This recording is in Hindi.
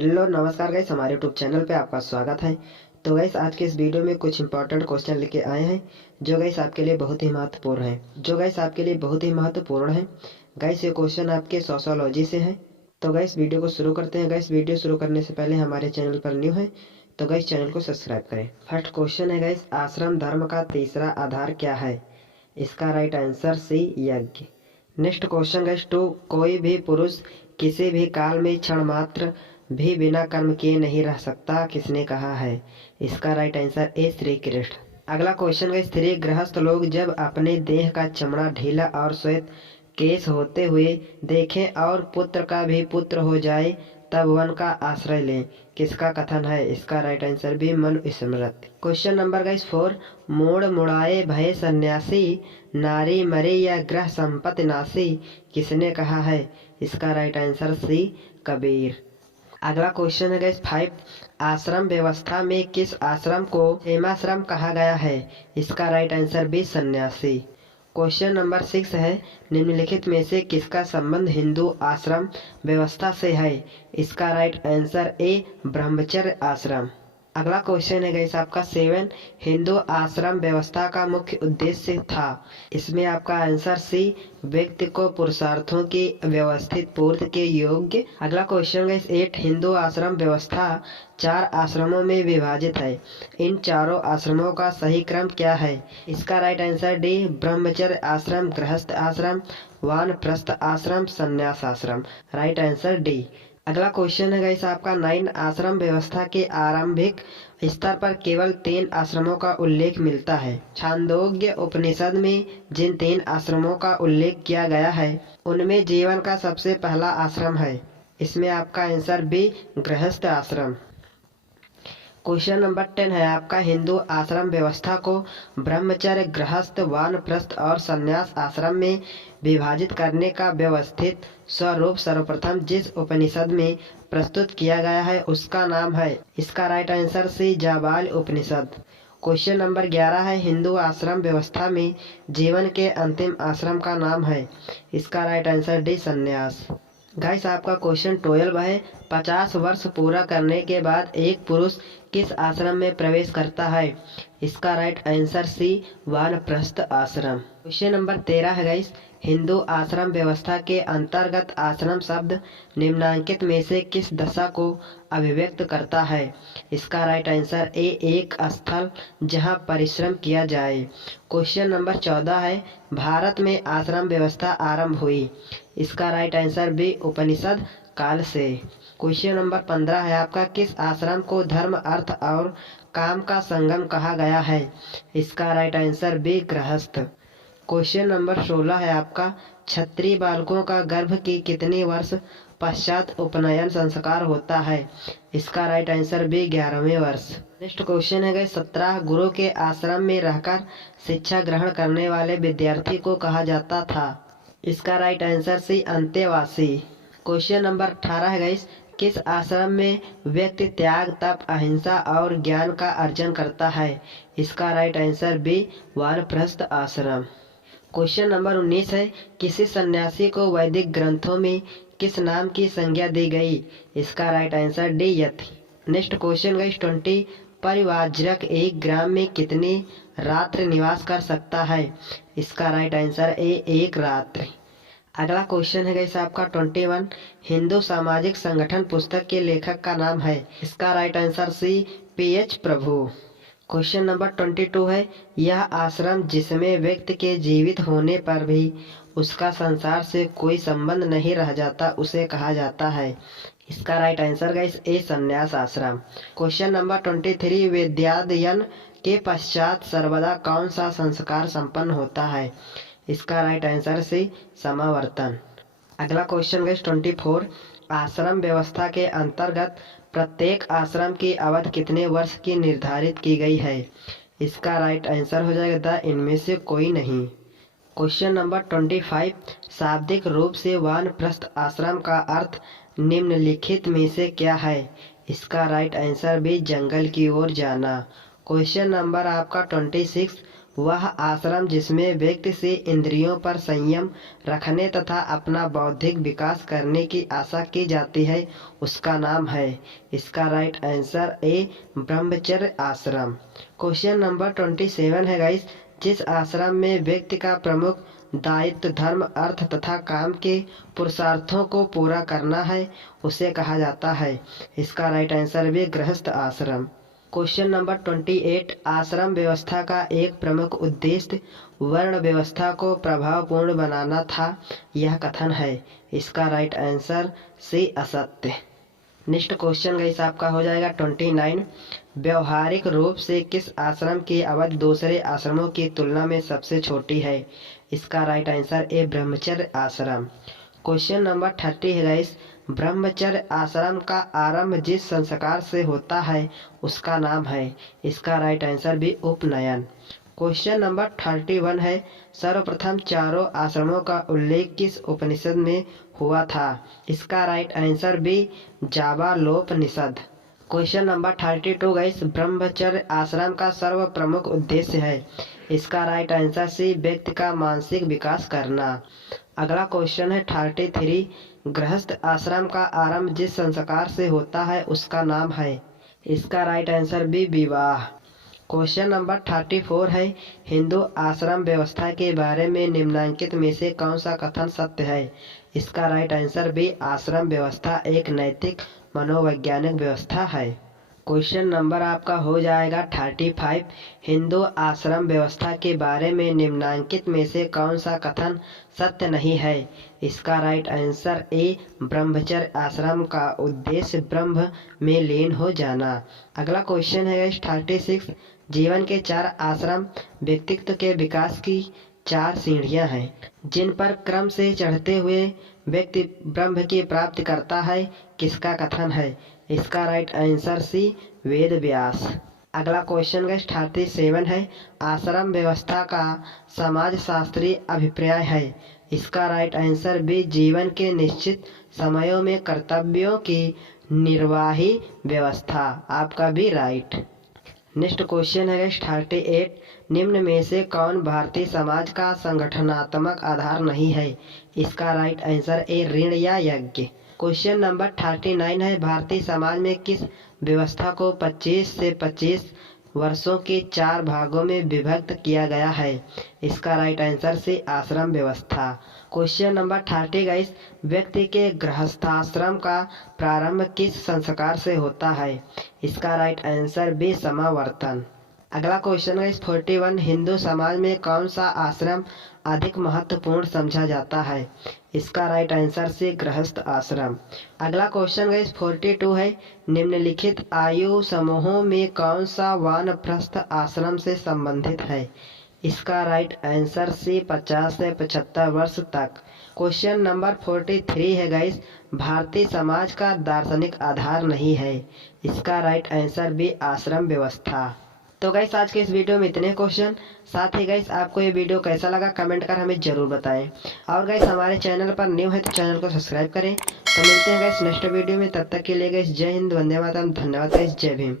हेलो नमस्कार गाइस, हमारे यूट्यूब चैनल पे आपका स्वागत है। तो गाइस आज के इस वीडियो में कुछ इंपॉर्टेंट क्वेश्चन लेके आए हैं जो गाइस आपके लिए बहुत ही महत्वपूर्ण है। गाइस ये क्वेश्चन आपके सोशियोलॉजी से है। तो गाइस वीडियो को शुरू करते हैं। गाइस वीडियो शुरू करने से पहले हमारे चैनल पर न्यू है तो गाइस चैनल को सब्सक्राइब करें। फर्स्ट क्वेश्चन है गाइस, आश्रम धर्म का तीसरा आधार क्या है? इसका राइट आंसर सी, यज्ञ। नेक्स्ट क्वेश्चन गाइस, टू कोई भी पुरुष किसी भी काल में क्षण मात्र भी बिना कर्म किए नहीं रह सकता, किसने कहा है? इसका right answer A, Shri Krishna. अगला क्वेश्चन गाइस, स्त्री गृहस्थ लोग जब अपने देह का चमड़ा ढीला और श्वेत केस होते हुए देखें और पुत्र का भी पुत्र हो जाए तब वन का आश्रय लें, किसका कथन है? इसका राइट आंसर भी मनुस्मृति। क्वेश्चन नंबर गाइस 4, मोड़ मुड़ाए भय सन्यासी, नारी मरे या ग्रह संपत्ति नासी, किसने कहा है? इसका राइट आंसर सी, कबीर। अगला क्वेश्चन है गाइस 5, आश्रम व्यवस्था में किस आश्रम को हेमाश्रम कहा गया है? इसका राइट आंसर भी, सन्यासी। क्वेश्चन नंबर 6 है, निम्नलिखित में से किसका संबंध हिंदू आश्रम व्यवस्था से है? इसका राइट आंसर ए, ब्रह्मचर्य आश्रम। अगला क्वेश्चन है गाइस आपका 7, हिंदू आश्रम व्यवस्था का मुख्य उद्देश्य था? इसमें आपका आंसर सी, व्यक्ति को पुरुषार्थों की व्यवस्थित पूर्ति के योग्य। अगला क्वेश्चन गाइस 8, हिंदू आश्रम व्यवस्था 4 आश्रमों में विभाजित है। इन चारों आश्रमों का सही क्रम क्या है? इसका राइट आंसर डी, ब्रह्मचर्य आश्रम, गृहस्थ आश्रम, वानप्रस्थ आश्रम, संन्यास आश्रम। Right answer D. अगला क्वेश्चन है गाइस आपका 9, आश्रम व्यवस्था के आरंभिक स्तर पर केवल 3 आश्रमों का उल्लेख मिलता है। छांदोग्य उपनिषद में जिन 3 आश्रमों का उल्लेख किया गया है उनमें जीवन का सबसे पहला आश्रम है। इसमें आपका आंसर बी, गृहस्थ आश्रम। क्वेश्चन नंबर 10 है आपका, हिंदू आश्रम व्यवस्था को ब्रह्मचर्य, गृहस्थ, वानप्रस्थ और संन्यास आश्रम में विभाजित करने का व्यवस्थित स्वरूप सर्वप्रथम जिस उपनिषद में प्रस्तुत किया गया है उसका नाम है? इसका राइट आंसर सी, जाबाल उपनिषद। क्वेश्चन नंबर 11 है, हिंदू आश्रम व्यवस्था में जीवन के अंतिम आश्रम का नाम है? इसका राइट आंसर डी, संन्यास। गाइस आपका क्वेश्चन 12 है, 50 वर्ष पूरा करने के बाद एक पुरुष किस आश्रम में प्रवेश करता है? इसका राइट आंसर सी, वानप्रस्थ आश्रम। क्वेश्चन नंबर 13 है गाइस, हिंदू आश्रम व्यवस्था के अंतर्गत आश्रम शब्द निम्नलिखित में से किस दशा को अभिव्यक्त करता है? इसका राइट आंसर ए, एक स्थल जहां परिश्रम किया जाए। क्वेश्चन नंबर 14 है, भारत में आश्रम व्यवस्था आरंभ हुई? इसका राइट आंसर बी, उपनिषद काल से। क्वेश्चन नंबर 15 है आपका, किस आश्रम को धर्म, अर्थ और काम का संगम कहा गया है? इसका राइट आंसर बी, गृहस्थ। क्वेश्चन नंबर 16 है आपका, क्षत्रिय बालकों का गर्भ की कितने वर्ष पश्चात उपनयन संस्कार होता है? इसका राइट आंसर बी, 11वें वर्ष। नेक्स्ट क्वेश्चन है 17, गुरु के आश्रम में रहकर शिक्षा ग्रहण करने वाले विद्यार्थी को कहा जाता था? इसका राइट आंसर सी, अंतेवासी। क्वेश्चन नंबर 18 है गाइस, किस आश्रम में व्यक्ति त्याग, तप, अहिंसा और ज्ञान का अर्जन करता है? इसका राइट आंसर बी, वानप्रस्थ आश्रम। क्वेश्चन नंबर 19 है, किसी सन्यासी को वैदिक ग्रंथों में किस नाम की संज्ञा दी गई? इसका राइट आंसर डी, यति। नेक्स्ट क्वेश्चन गाइस 20, परिव्राजक एक ग्राम में कितनी रात्र निवास कर सकता है? इसका राइट आंसर ए, एक रात्रि। अगला क्वेश्चन है गाइस आपका 21, हिंदू सामाजिक संगठन पुस्तक के लेखक का नाम है? इसका राइट आंसर सी, पीएच प्रभु। क्वेश्चन नंबर 22 है, यह आश्रम जिसमें व्यक्ति के जीवित होने पर भी उसका संसार से कोई संबंध नहीं रह जाता उसे कहा जाता है? इसका राइट आंसर गाइस ए, संन्यास आश्रम। क्वेश्चन नंबर 23, विद्याध्ययन के पश्चात सर्वदा कौन सा संस्कार संपन्न होता है? इसका राइट आंसर से समावर्तन। अगला क्वेश्चन गाइस 24, आश्रम व्यवस्था के अंतर्गत प्रत्येक आश्रम की अवधि कितने वर्ष की निर्धारित की गई है? इसका राइट आंसर हो जाएगा द, इनमें से कोई नहीं। क्वेश्चन नंबर 25, शाब्दिक रूप से वानप्रस्थ आश्रम का अर्थ निम्नलिखित में से क्या है? इसका राइट आंसर भी, जंगल की ओर जाना। क्वेश्चन नंबर आपका 26, वह आश्रम जिसमें व्यक्ति से इंद्रियों पर संयम रखने तथा अपना बौद्धिक विकास करने की आशा की जाती है उसका नाम है। इसका राइट आंसर ए ब्रह्मचर्य आश्रम। क्वेश्चन नंबर 27 है गाइस, जिस आश्रम में व्यक्ति का प्रमुख दायित्व धर्म अर्थ तथा काम के पुरुषार्थों को पूरा करना है उसे कहा जाता है। इसका राइट आंसर भी गृहस्थ आश्रम। क्वेश्चन नंबर 28, आश्रम व्यवस्था का एक प्रमुख उद्देश्य वर्ण व्यवस्था को प्रभावपूर्ण बनाना था, यह कथन है। इसका राइट आंसर सी असत्य। नेक्स्ट क्वेश्चन गाइस आपका हो जाएगा 29, व्यवहारिक रूप से किस आश्रम की अवधि दूसरे आश्रमों की तुलना में सबसे छोटी है। इसका राइट आंसर ए ब्रह्मचर्य आश्रम। क्वेश्चन नंबर 30 है गाइस, ब्रह्मचर्य आश्रम का आरंभ जिस संस्कार से होता है उसका नाम है। इसका राइट आंसर भी उपनयन। क्वेश्चन नंबर 31 है, सर्वप्रथम चारों आश्रमों का उल्लेख किस उपनिषद में हुआ था। इसका राइट आंसर भी जाबालोपनिषद। क्वेश्चन नंबर 32 गाइस, ब्रह्मचर्य आश्रम का सर्व प्रमुख उद्देश्य है। इसका राइट आंसर सी व्यक्ति का मानसिक विकास करना। अगला क्वेश्चन है 33, गृहस्थ आश्रम का आरंभ जिस संस्कार से होता है उसका नाम है। इसका राइट आंसर भी विवाह। क्वेश्चन नंबर 34 है, हिंदू आश्रम व्यवस्था के बारे में निम्नलिखित में से कौन सा कथन सत्य है। इसका राइट आंसर भी आश्रम व्यवस्था एक नैतिक मनोवैज्ञानिक व्यवस्था है। क्वेश्चन नंबर आपका हो जाएगा 35, हिंदू आश्रम व्यवस्था के बारे में निम्नलिखित में से कौन सा कथन सत्य नहीं है। इसका राइट आंसर ए ब्रह्मचर्य आश्रम का उद्देश्य ब्रह्म में लीन हो जाना। अगला क्वेश्चन है 36, जीवन के 4 आश्रम व्यक्तित्व के विकास की 4 सीढ़ियां हैं जिन पर क्रम से चढ़ते हुए व्यक्ति ब्रह्म की प्राप्ति करता है, किसका कथन है। इसका राइट आंसर सी वेद व्यास। अगला क्वेश्चन 37 है, आश्रम व्यवस्था का समाज शास्त्रीय अभिप्राय है। इसका राइट आंसर भी जीवन के निश्चित समयों में कर्तव्यों की निर्वाही व्यवस्था। आपका भी राइट। नेक्स्ट क्वेश्चन है 38, निम्न में से कौन भारतीय समाज का संगठनात्मक आधार नहीं है। इसका राइट आंसर ए ऋण या यज्ञ। क्वेश्चन नंबर 39 है, भारतीय समाज में किस व्यवस्था को 25 से 25 वर्षों के 4 भागों में विभक्त किया गया है। इसका राइट आंसर से आश्रम व्यवस्था। क्वेश्चन नंबर 30, व्यक्ति के गृहस्थाश्रम का प्रारंभ किस संस्कार से होता है। इसका राइट आंसर भी समावर्तन। अगला क्वेश्चन है 41, हिंदू समाज में कौन सा आश्रम अधिक महत्वपूर्ण समझा जाता है। इसका राइट आंसर से गृहस्थ आश्रम। अगला क्वेश्चन है 42 है, निम्नलिखित आयु समूहों में कौन सा वानप्रस्थ आश्रम से संबंधित है। इसका राइट आंसर से 50 से 75 वर्ष तक। क्वेश्चन नंबर 43 है गाइस, भारतीय समाज का दार्शनिक आधार नहीं है। इसका राइट आंसर भी आश्रम व्यवस्था। तो गाइस आज के इस वीडियो में इतने क्वेश्चन। साथ ही गाइस आपको ये वीडियो कैसा लगा कमेंट कर हमें जरूर बताएं। और गाइस हमारे चैनल पर न्यू है तो चैनल को सब्सक्राइब करें। तो मिलते हैं गाइस नेक्स्ट वीडियो में, तब तक के लिए गाइस जय हिंद, वंदे मातरम, धन्यवाद गाइस, जय भीम।